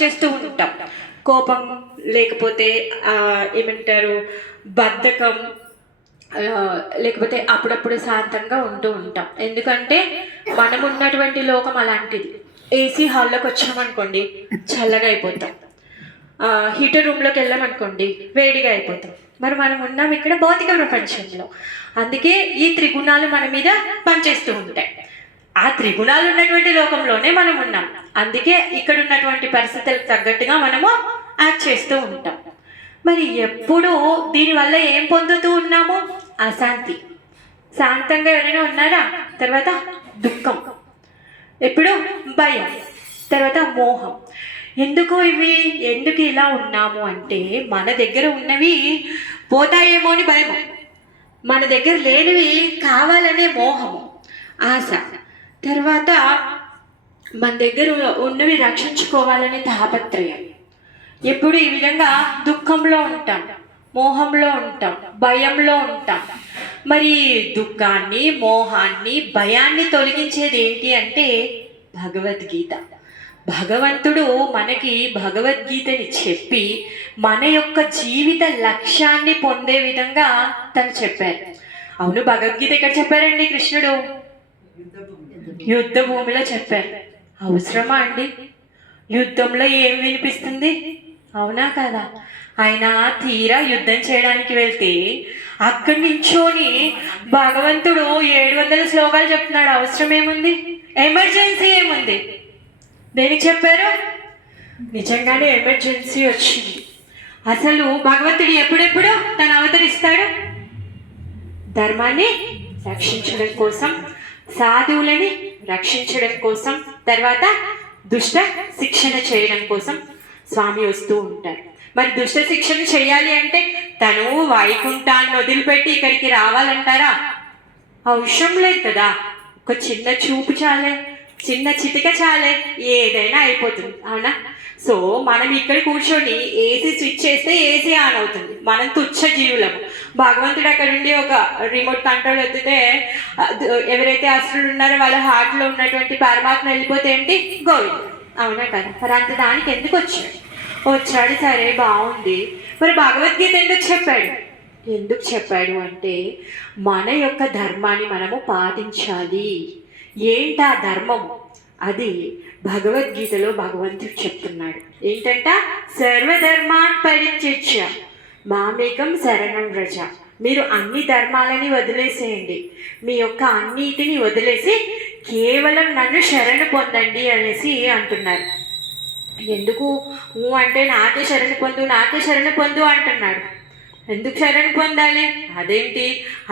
చేస్తూ ఉంటాం. కోపం లేకపోతే ఏమంటారు బద్ధకం, లేకపోతే అప్పుడప్పుడు శాంతంగా ఉంటూ ఉంటాం. ఎందుకంటే మనం ఉన్నటువంటి లోకం అలాంటిది. ఏసీ హాల్లోకి వచ్చామనుకోండి చల్లగా అయిపోతాం, హీటర్ రూమ్లోకి వెళ్ళామనుకోండి వేడిగా అయిపోతాం. మరి మనం ఉన్నాం ఇక్కడ భౌతిక ప్రపంచంలో. అందుకే ఈ త్రిగుణాలు మన మీద పనిచేస్తూ ఉంటాయి. ఆ త్రిగుణాలు ఉన్నటువంటి లోకంలోనే మనం ఉన్నాం. అందుకే ఇక్కడ ఉన్నటువంటి పరిస్థితులకు తగ్గట్టుగా మనము యాక్ట్ చేస్తూ ఉంటాం. మరి ఎప్పుడు దీనివల్ల ఏం పొందుతూ ఉన్నాము? అశాంతి. శాంతంగా ఎవరైనా ఉన్నారా? తర్వాత దుఃఖం, ఎప్పుడు భయం, తర్వాత మోహం. ఎందుకు ఇలా ఉన్నాము అంటే మన దగ్గర ఉన్నవి పోతాయేమో అని భయము, మన దగ్గర లేనివి కావాలనే మోహము, ఆశ, తర్వాత మన దగ్గర ఉన్నవి రక్షించుకోవాలనే తాపత్రయం. ఎప్పుడు ఈ విధంగా దుఃఖంలో ఉంటాం, మోహంలో ఉంటాం, భయంలో ఉంటాం. మరి దుఃఖాన్ని, మోహాన్ని, భయాన్ని తొలగించేది ఏంటి అంటే భగవద్గీత. భగవంతుడు మనకి భగవద్గీతని చెప్పి మన యొక్క జీవిత లక్ష్యాన్ని పొందే విధంగా తను చెప్పారు. అవును, భగవద్గీత ఎక్కడ చెప్పారండి కృష్ణుడు? యుద్ధ భూమిలో చెప్పారు. అవసరమా అండి? యుద్ధంలో ఏం వినిపిస్తుంది? అవునా కదా? ఆయన తీరా యుద్ధం చేయడానికి వెళ్తే అక్కడి నుంచోని భగవంతుడు 700 శ్లోకాలు చెప్తున్నాడు. అవసరం ఏముంది? ఎమర్జెన్సీ ఏముంది? దేనికి చెప్పారు? నిజంగానే ఎమర్జెన్సీ వచ్చింది. అసలు భగవంతుడు ఎప్పుడెప్పుడు తను అవతరిస్తాడు? ధర్మాన్ని రక్షించడం కోసం, సాధువులని రక్షించడం కోసం, తర్వాత దుష్ట శిక్షణ చేయడం కోసం స్వామి వస్తూ ఉంటారు. మరి దుష్ట శిక్షణ చేయాలి అంటే తను వైకుంఠాన్ని వదిలిపెట్టి ఇక్కడికి రావాలంటారా? అవసరం లేదు కదా. ఒక చిన్న చూపు చాలే, చిన్న చిటిక చాలే, ఏదైనా అయిపోతుంది. అవునా? సో మనం ఇక్కడ కూర్చొని ఏసీ స్విచ్ చేస్తే ఏసీ ఆన్ అవుతుంది. మనం తుచ్చ జీవులము. భగవంతుడు అక్కడ ఉండి ఒక రిమోట్ కంట్రోల్ ఎత్తితే ఎవరైతే అసురులు ఉన్నారో వాళ్ళ హార్ట్లో ఉన్నటువంటి పరమాత్మ వెళ్ళిపోతే ఏంటి? గోవిందు. అవునా కదా? మరి అంత దానికి ఎందుకు వచ్చాడు? సరే, బాగుంది. మరి భగవద్గీత ఎందుకు చెప్పాడు అంటే మన యొక్క ధర్మాన్ని మనము పాటించాలి. ఏంటా ధర్మం? అది భగవద్గీతలో భగవంతుడు చెప్తున్నాడు. ఏంటంట? సర్వధర్మాన్ పరిత్యజ్య మామేకం శరణం వ్రజ. మీరు అన్ని ధర్మాలని వదిలేసేయండి, మీ యొక్క అన్నిటిని వదిలేసి కేవలం నన్ను శరణు పొందండి అనేసి అంటున్నారు. ఎందుకు అంటే నాకే శరణు పొందు అంటున్నాడు. ఎందుకు శరణు పొందాలి? అదేంటి?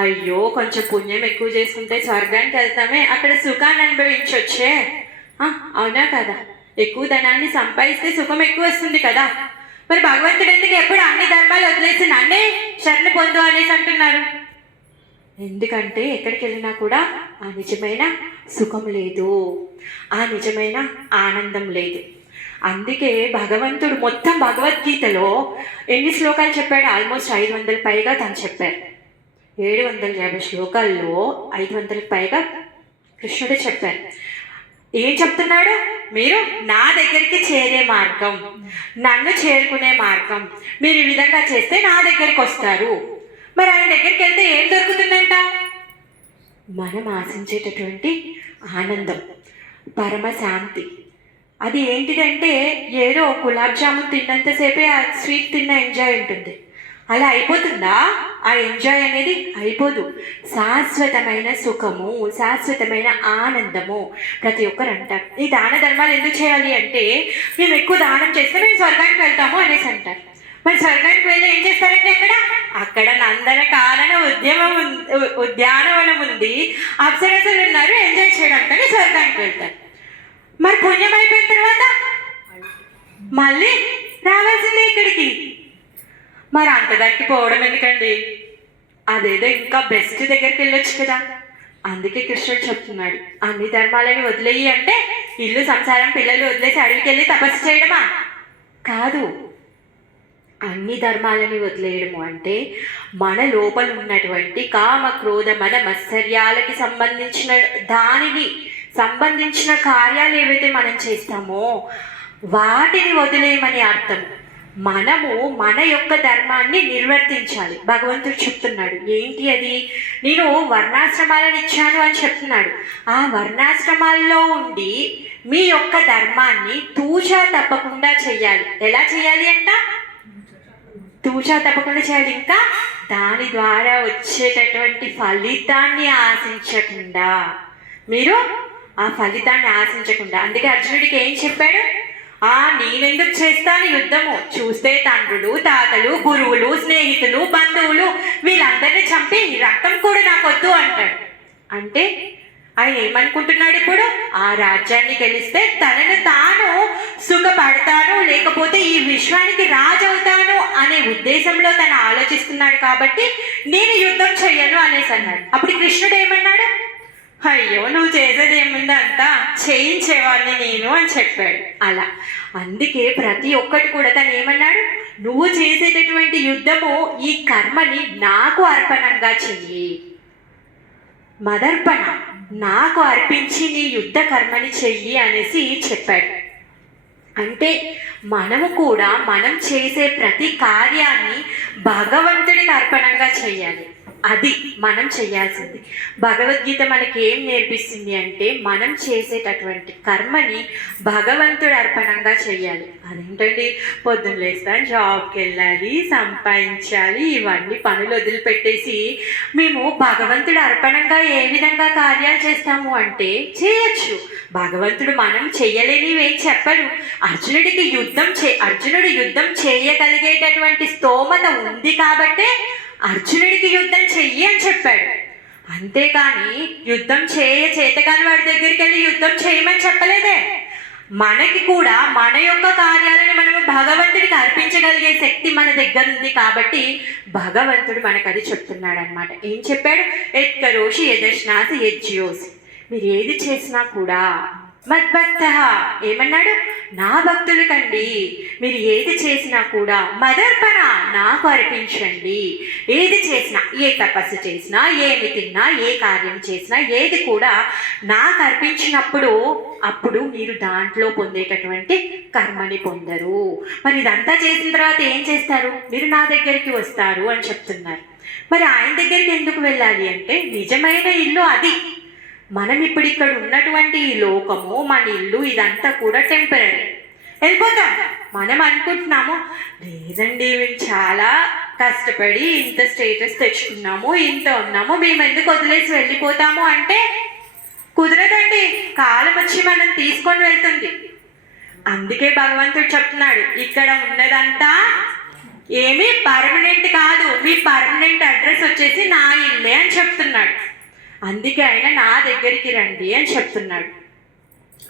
అయ్యో, కొంచెం పుణ్యం ఎక్కువ చేసుకుంటే స్వర్గానికి వెళ్తామే, అక్కడ సుఖాన్ని అనుభవించొచ్చే. అవునా కదా? ఎక్కువ ధనాన్ని సంపాదిస్తే సుఖం ఎక్కువ వస్తుంది కదా. మరి భగవంతుడు ఎందుకు ఎప్పుడు అన్ని ధర్మాలు వదిలేసి నన్నే శరణు పొందు అనేసి అంటున్నారు? ఎందుకంటే ఎక్కడికి వెళ్ళినా కూడా ఆ నిజమైన సుఖం లేదు, ఆ నిజమైన ఆనందం లేదు. అందుకే భగవంతుడు మొత్తం భగవద్గీతలో ఎన్ని శ్లోకాలు చెప్పాడు? ఆల్మోస్ట్ 500 పైగా తను చెప్పారు. 750 శ్లోకాల్లో 500 పైగా కృష్ణుడు చెప్పారు. ఏం చెప్తున్నాడు? మీరు నా దగ్గరికి చేరే మార్గం, నన్ను చేరుకునే మార్గం, మీరు ఈ విధంగా చేస్తే నా దగ్గరికి వస్తారు. మరి ఆయన దగ్గరికి వెళ్తే ఏం దొరుకుతుందంట? మనం ఆశించేటటువంటి ఆనందం, పరమశాంతి. అది ఏంటిదంటే ఏదో గులాబ్ జామున్ తిన్నంతసేపే ఆ స్వీట్ తిన్న ఎంజాయ్ ఉంటుంది. అలా అయిపోతుందా? ఆ ఎంజాయ్ అనేది అయిపోదు. శాశ్వతమైన సుఖము, శాశ్వతమైన ఆనందము ప్రతి ఒక్కరు అంటారు. ఈ దాన ధర్మాలు ఎందుకు చేయాలి అంటే మేము ఎక్కువ దానం చేస్తే మేము స్వర్గానికి వెళ్తాము అనేసి అంటారు. మరి స్వర్గానికి వెళ్ళి ఏం చేస్తారంటే అక్కడ నందన కారణ ఉద్యానవనం ఉంది, అప్సరసలు ఉన్నారు, ఎంజాయ్ చేయడానికి స్వర్గానికి వెళ్తారు. మరి పుణ్యం అయిపోయిన తర్వాత మళ్ళీ రావాల్సిందే ఇక్కడికి. మరి అంత దానికి పోవడం ఎందుకండి? అదేదో ఇంకా బెస్ట్ దగ్గరికి వెళ్ళొచ్చు కదా. అందుకే కృష్ణుడు చెప్తున్నాడు, అన్ని ధర్మాలని వదిలేయి అంటే ఇల్లు, సంసారం, పిల్లలు వదిలేసి అడవికి వెళ్ళి తపస్సు చేయడమా? కాదు. అన్ని ధర్మాలని వదిలేయడము అంటే మన లోపల ఉన్నటువంటి కామ, క్రోధ, మద, మత్సర్యాలకి సంబంధించిన కార్యాలు ఏవైతే మనం చేస్తామో వాటిని వదిలేయమని అర్థం. మనము మన యొక్క ధర్మాన్ని నిర్వర్తించాలి. భగవంతుడు చెప్తున్నాడు ఏంటి అది, నేను వర్ణాశ్రమాలను ఇచ్చాను అని చెప్తున్నాడు. ఆ వర్ణాశ్రమాల్లో ఉండి మీ యొక్క ధర్మాన్ని తూచా తప్పకుండా చెయ్యాలి. ఎలా చేయాలి అంట? తూచా తప్పకుండా చేయాలి. ఇంకా దాని ద్వారా వచ్చేటటువంటి ఫలితాన్ని ఆశించకుండా, మీరు ఆ ఫలితాన్ని ఆశించకుండా. అందుకే అర్జునుడికి ఏం చెప్పాడు? నేనెందుకు చేస్తాను యుద్ధము? చూస్తే తండ్రులు, తాతలు, గురువులు, స్నేహితులు, బంధువులు వీళ్ళందరినీ చంపి రక్తం కూడా నాకు వద్దు అంటాడు. అంటే ఆయన ఏమనుకుంటున్నాడు? ఇప్పుడు ఆ రాజ్యాన్ని గెలిస్తే తనను తాను సుఖపడతాను, లేకపోతే ఈ విశ్వానికి రాజు అవుతాను అనే ఉద్దేశంలో తను ఆలోచిస్తున్నాడు. కాబట్టి నేను యుద్ధం చెయ్యను అనేసి అన్నాడు. అప్పుడు కృష్ణుడు ఏమన్నాడు? అయ్యో, నువ్వు చేసేది ఏముంది, అంతా చేయించేవాడిని నేను అని చెప్పాడు. అలా అందుకే ప్రతి ఒక్కటి కూడా తను ఏమన్నాడు? నువ్వు చేసేటటువంటి యుద్ధము ఈ కర్మని నాకు అర్పణంగా చెయ్యి, మదర్పణ నాకు అర్పించి నీ యుద్ధ కర్మని చెయ్యి అనేసి చెప్పాడు. అంటే మనము కూడా మనం చేసే ప్రతి కార్యాన్ని భగవంతుడికి అర్పణంగా చెయ్యాలి. అది మనం చేయాల్సింది. భగవద్గీత మనకి ఏం నేర్పిస్తుంది అంటే మనం చేసేటటువంటి కర్మని భగవంతుడు అర్పణంగా చెయ్యాలి. అదేంటండి, పొద్దున్న లేస్తాను, జాబ్కి వెళ్ళాలి, సంపాదించాలి, ఇవన్నీ పనులు వదిలిపెట్టేసి మేము భగవంతుడు అర్పణంగా ఏ విధంగా కార్యాలు చేస్తాము అంటే చేయొచ్చు. భగవంతుడు మనం చెయ్యలేనివి ఏం చెప్పరు. అర్జునుడు యుద్ధం చేయగలిగేటటువంటి స్తోమత ఉంది కాబట్టే అర్జునుడికి యుద్ధం చెయ్యి అని చెప్పాడు. అంతేకాని యుద్ధం చేతకాని వాడి దగ్గరికి వెళ్ళి యుద్ధం చేయమని చెప్పలేదే. మనకి కూడా మన యొక్క కార్యాలను మనము భగవంతుడికి అర్పించగలిగే శక్తి మన దగ్గర ఉంది కాబట్టి భగవంతుడు మనకు అది చెప్తున్నాడు అనమాట. ఏం చెప్పాడు? ఎత్కరోషి యదశ్నాసి యజ్యోసి, మీరు ఏది చేసినా కూడా మద్భక్త, ఏమన్నాడు? నా భక్తులు కండి, మీరు ఏది చేసినా కూడా మదర్పణ నాకు అర్పించండి. ఏది చేసినా, ఏ తపస్సు చేసినా, ఏమి తిన్నా, ఏ కార్యం చేసినా, ఏది కూడా నాకు అర్పించినప్పుడు అప్పుడు మీరు దాంట్లో పొందేటటువంటి కర్మని పొందరు. మరి ఇదంతా చేసిన తర్వాత ఏం చేస్తారు? మీరు నా దగ్గరికి వస్తారు అని చెప్తున్నారు. మరి ఆయన దగ్గరికి ఎందుకు వెళ్ళాలి అంటే నిజమైన ఇల్లు అది. మనం ఇప్పుడు ఇక్కడ ఉన్నటువంటి ఈ లోకము, మన ఇల్లు, ఇదంతా కూడా టెంపరీ, వెళ్ళిపోతాం. మనం అనుకుంటున్నాము, లేదండి మేము చాలా కష్టపడి ఇంత స్టేటస్ తెచ్చుకున్నాము, ఇంత ఉన్నాము, మేము ఎందుకు వదిలేసి వెళ్ళిపోతాము అంటే కుదరదండి. కాలం వచ్చి మనం తీసుకొని వెళ్తుంది. అందుకే భగవంతుడు చెప్తున్నాడు, ఇక్కడ ఉన్నదంతా ఏమీ పర్మనెంట్ కాదు, మీ పర్మనెంట్ అడ్రస్ వచ్చేసి నా ఇల్లే అని చెప్తున్నాడు. అందుకే ఆయన నా దగ్గరికి రండి అని చెప్తున్నాడు.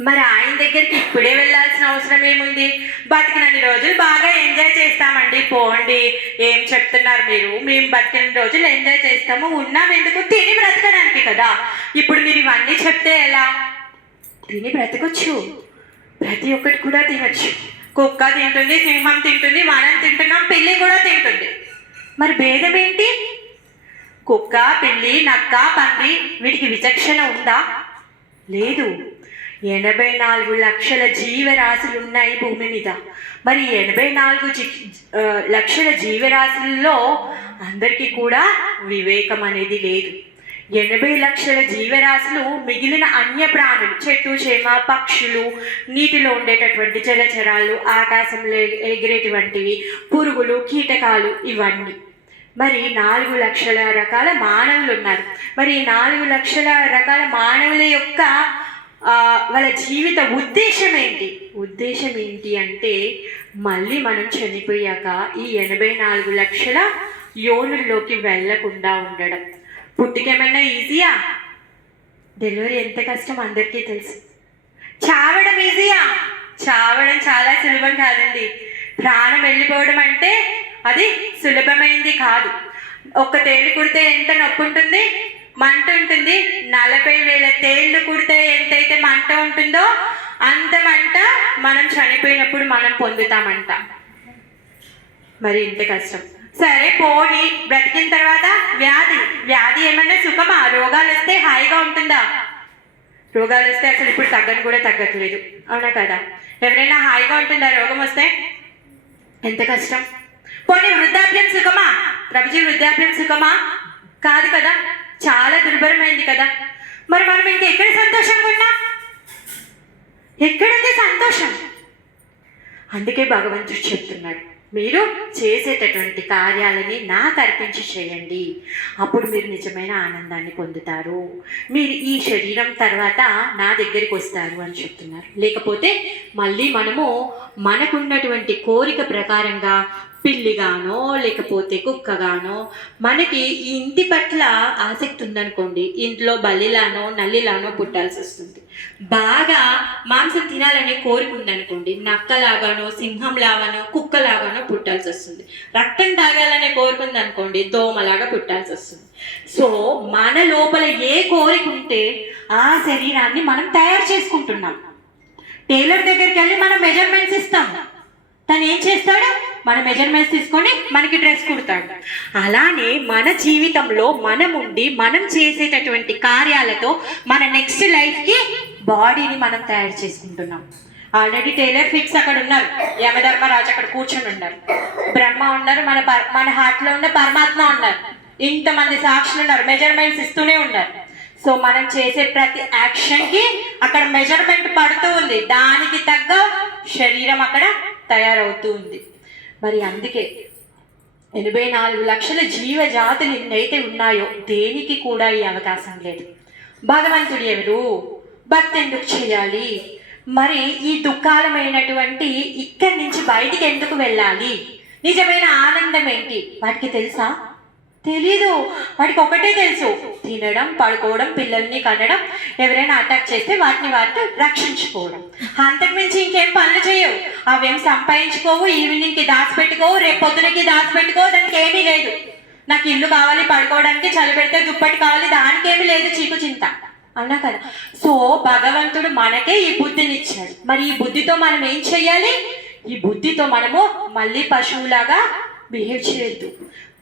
మరి ఆయన దగ్గరికి ఇప్పుడే వెళ్ళాల్సిన అవసరం ఏముంది? బతికినన్ని రోజులు బాగా ఎంజాయ్ చేస్తామండి, పోండి. ఏం చెప్తున్నారు మీరు? మేము బతికిన రోజులు ఎంజాయ్ చేస్తాము, ఉన్నాం ఎందుకు? తిని బ్రతకడానికి కదా. ఇప్పుడు మీరు ఇవన్నీ చెప్తే ఎలా? తిని బ్రతకొచ్చు, ప్రతి ఒక్కటి కూడా తినచ్చు. కుక్క తింటుంది, సింహం తింటుంది, మనం తింటున్నాం, పిల్లి కూడా తింటుంది. మరి భేదం ఏంటి? కుక్క, పిల్లి, నక్క, పంది వీటికి విచక్షణ ఉందా? లేదు. 84 లక్షల జీవరాశులు ఉన్నాయి భూమి మీద. మరి 84 లక్షల జీవరాశుల్లో అందరికీ కూడా వివేకం అనేది లేదు. 80 లక్షల జీవరాశులు మిగిలిన అన్య ప్రాణులు, చెట్టు చేమ, పక్షులు, నీటిలో ఉండేటటువంటి జలచరాలు, ఆకాశంలో ఎగిరేటువంటివి, పురుగులు, కీటకాలు, ఇవన్నీ. మరి 4 లక్షల రకాల మానవులు ఉన్నారు. మరి 4 లక్షల రకాల మానవుల యొక్క వాళ్ళ జీవిత ఉద్దేశం ఏంటి అంటే మళ్ళీ మనం చనిపోయాక ఈ 84 లక్షల యోనుల్లోకి వెళ్ళకుండా ఉండడం. పుట్టుకేమైనా ఈజీయా? డెలివరీ ఎంత కష్టం అందరికీ తెలుసు. చావడం ఈజీయా? చావడం చాలా సులభం కాదండి. ప్రాణం వెళ్ళిపోవడం అంటే అది సులభమైంది కాదు. ఒక తేలు కుడితే ఎంత నొప్పి ఉంటుంది, మంట ఉంటుంది. 40,000 తేళ్లు కుడితే ఎంతైతే మంట ఉంటుందో అంత మంట మనం చనిపోయినప్పుడు మనం పొందుతామంట. మరి ఇంత కష్టం. సరే పోనీ, బ్రతికిన తర్వాత వ్యాధి ఏమన్నా సుఖమా? రోగాలు వస్తే హాయిగా ఉంటుందా? రోగాలు వస్తే అసలు ఇప్పుడు తగ్గని కూడా తగ్గట్లేదు, అవునా కదా? ఎవరైనా హాయిగా ఉంటుందా రోగం వస్తే? ఎంత కష్టం. పోనీ వృద్ధాప్యం సుఖమా? ప్రభుజీ వృద్ధాప్యం సుఖమా? కాదు కదా, చాలా దుర్భరమైంది కదా. మరి మనం ఇంకెక్కడ సంతోషంగా ఉన్నా? ఎక్కడుంది సంతోషం? అందుకే భగవంతుడు చెప్తున్నాడు, మీరు చేసేటటువంటి కార్యాలని నాకు అర్పించి చేయండి, అప్పుడు మీరు నిజమైన ఆనందాన్ని పొందుతారు, మీరు ఈ శరీరం తర్వాత నా దగ్గరికి వస్తారు అని చెప్తున్నారు. లేకపోతే మళ్ళీ మనము మనకున్నటువంటి కోరిక ప్రకారంగా పిల్లిగానో లేకపోతే కుక్కగానో, మనకి ఈ ఇంటి పట్ల ఆసక్తి ఉందనుకోండి, ఇంట్లో బల్లిలానో నల్లిలానో పుట్టాల్సి వస్తుంది. బాగా మాంసం తినాలనే కోరిక ఉందనుకోండి, నక్కలాగానో సింహంలాగానో కుక్కలాగానో పుట్టాల్సి వస్తుంది. రక్తం తాగాలనే కోరిక ఉందనుకోండి, దోమలాగా పుట్టాల్సి వస్తుంది. సో మన లోపల ఏ కోరిక ఉంటే ఆ శరీరాన్ని మనం తయారు చేసుకుంటున్నాం. టైలర్ దగ్గరికి వెళ్ళి మనం మెజర్మెంట్స్ ఇస్తాం, తను ఏం చేస్తాడు? మన మెజర్మెంట్స్ తీసుకొని మనకి డ్రెస్ కుడతాడు. అలానే మన జీవితంలో మనం ఉండి మనం చేసేటటువంటి కార్యాలతో మన నెక్స్ట్ లైఫ్కి బాడీని మనం తయారు చేసుకుంటున్నాం. ఆల్రెడీ టైలర్ ఫిక్స్ అక్కడ ఉన్నారు, యమధర్మరాజు అక్కడ కూర్చొని ఉన్నారు, బ్రహ్మ ఉన్నారు, మన హార్ట్లో ఉన్న పరమాత్మ ఉన్నారు, ఇంతమంది సాక్షులు ఉన్నారు, మెజర్మెంట్స్ ఇస్తూనే ఉన్నారు. సో మనం చేసే ప్రతి యాక్షన్కి అక్కడ మెజర్మెంట్ పడుతూ ఉంది, దానికి తగ్గ శరీరం అక్కడ తయారవుతూ ఉంది. మరి అందుకే 84 లక్షల జీవజాతులు ఎన్నైతే ఉన్నాయో దేనికి కూడా ఈ అవకాశం లేదు. భగవంతుడు ఎవరు? భక్తి ఎందుకు చేయాలి? మరి ఈ దుఃఖాలమైనటువంటి ఇక్కడి నుంచి బయటికి ఎందుకు వెళ్ళాలి? నిజమైన ఆనందం ఏంటి? వాటికి తెలుసా? తెలీదు. వాటికి ఒకటే తెలుసు, తినడం, పడుకోవడం, పిల్లల్ని కనడం, ఎవరైనా అటాక్ చేస్తే వాటిని రక్షించుకోవడం. అంతకుమించి ఇంకేం పనులు చేయవు. అవేం సంపాదించుకోవు, ఈవినింగ్కి దాచిపెట్టుకోవు, రేపు పొద్దునకి దాచిపెట్టుకోవు, దానికి ఏమీ లేదు. నాకు ఇల్లు కావాలి పడుకోవడానికి, చలి పెడితే దుప్పటి కావాలి, దానికి ఏమీ లేదు చీకు చింత, అవునా కదా? సో భగవంతుడు మనకే ఈ బుద్ధిని ఇచ్చాడు. మరి ఈ బుద్ధితో మనం ఏం చెయ్యాలి? ఈ బుద్ధితో మనము మళ్ళీ పశువులాగా బిహేవ్ చేయొద్దు.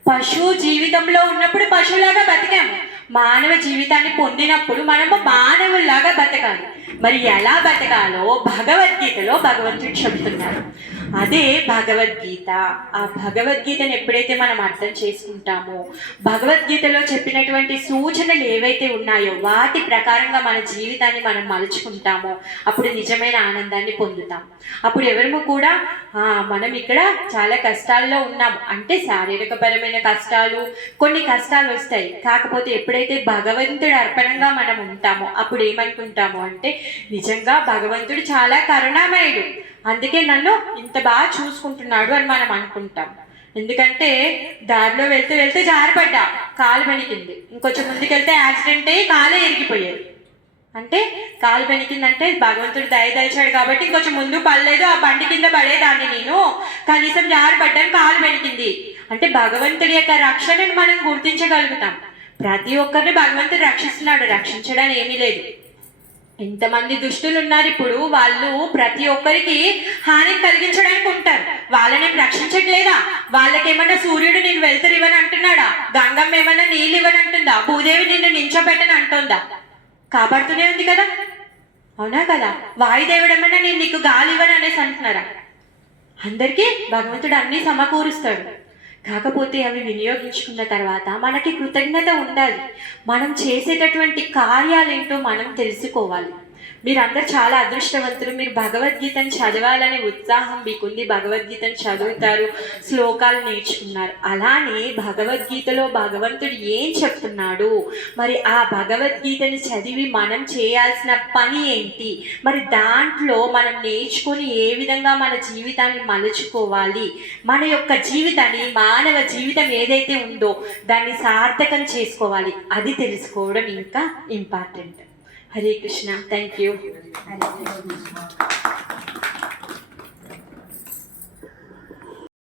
పశువు జీవితంలో ఉన్నప్పుడు పశువులాగా బతికాము, మానవ జీవితాన్ని పొందినప్పుడు మనము మానవుల్లాగా బతకాలి. మరి ఎలా బతకాలో భగవద్గీతలో భగవంతుడు చెబుతున్నారు. అదే భగవద్గీత. ఆ భగవద్గీతను ఎప్పుడైతే మనం అర్థం చేసుకుంటామో, భగవద్గీతలో చెప్పినటువంటి సూచనలు ఏవైతే ఉన్నాయో వాటి ప్రకారంగా మన జీవితాన్ని మనం మలుచుకుంటామో అప్పుడు నిజమైన ఆనందాన్ని పొందుతాం. అప్పుడు ఎవరము కూడా మనం ఇక్కడ చాలా కష్టాల్లో ఉన్నాము అంటే శారీరకపరమైన కష్టాలు, కొన్ని కష్టాలు వస్తాయి. కాకపోతే ఎప్పుడైతే భగవంతుడు అర్పణంగా మనం ఉంటామో అప్పుడు ఏమనుకుంటాము అంటే, నిజంగా భగవంతుడు చాలా కరుణామయుడు, అందుకే నన్ను ఇంత బాగా చూసుకుంటున్నాడు అని మనం అనుకుంటాం. ఎందుకంటే దారిలో వెళ్తూ వెళ్తే జారిపడ్డా, కాలు బెనికింది, ఇంకొంచెం ముందుకెళ్తే యాక్సిడెంట్ అయ్యి కాలే ఇరిగిపోయేది. అంటే కాలు బెనికిందంటే భగవంతుడు దయదలిచాడు కాబట్టి ఇంకొంచెం ముందు పడలేదు, ఆ బండి కింద పడేదాన్ని నేను, కనీసం జారిపడ్డాను, కాలు బెనికింది అంటే భగవంతుడి యొక్క రక్షణను మనం గుర్తించగలుగుతాం. ప్రతి ఒక్కరిని భగవంతుడు రక్షిస్తున్నాడు, రక్షించడానికి ఏమీ లేదు. ఎంతమంది దుష్టులు ఉన్నారు ఇప్పుడు, వాళ్ళు ప్రతి ఒక్కరికి హాని కలిగించడానికి ఉంటారు, వాళ్ళని రక్షించట్లేదా? వాళ్ళకేమన్నా సూర్యుడు నేను వెళ్తురు ఇవ్వని అంటున్నాడా? గంగమ్మ ఏమన్నా నీళ్ళు ఇవ్వని అంటుందా? భూదేవి నిన్ను నించోబెట్టని అంటుందా? కాపాడుతూనే ఉంది కదా, అవునా కదా? వాయుదేవుడు ఏమన్నా నేను నీకు గాలి ఇవ్వని అనేసి అంటున్నారా? అందరికీ భగవంతుడు అన్నీ సమకూరుస్తాడు. కాకపోతే అవి వినియోగించుకున్న తర్వాత మనకి కృతజ్ఞత ఉండాలి. మనం చేసేటటువంటి కార్యాలేంటో మనం తెలుసుకోవాలి. మీరందరూ చాలా అదృష్టవంతులు, మీరు భగవద్గీతను చదవాలని ఉత్సాహం మీకుంది, భగవద్గీతను చదువుతారు, శ్లోకాలు నేర్చుకున్నారు. అలానే భగవద్గీతలో భగవంతుడు ఏం చెప్తున్నాడు, మరి ఆ భగవద్గీతను చదివి మనం చేయాల్సిన పని ఏంటి, మరి దాంట్లో మనం నేర్చుకొని ఏ విధంగా మన జీవితాన్ని మలుచుకోవాలి, మన యొక్క జీవితాన్ని, మానవ జీవితం ఏదైతే ఉందో దాన్ని సార్థకం చేసుకోవాలి, అది తెలుసుకోవడం ఇంకా important. Hare Krishna. Thank you.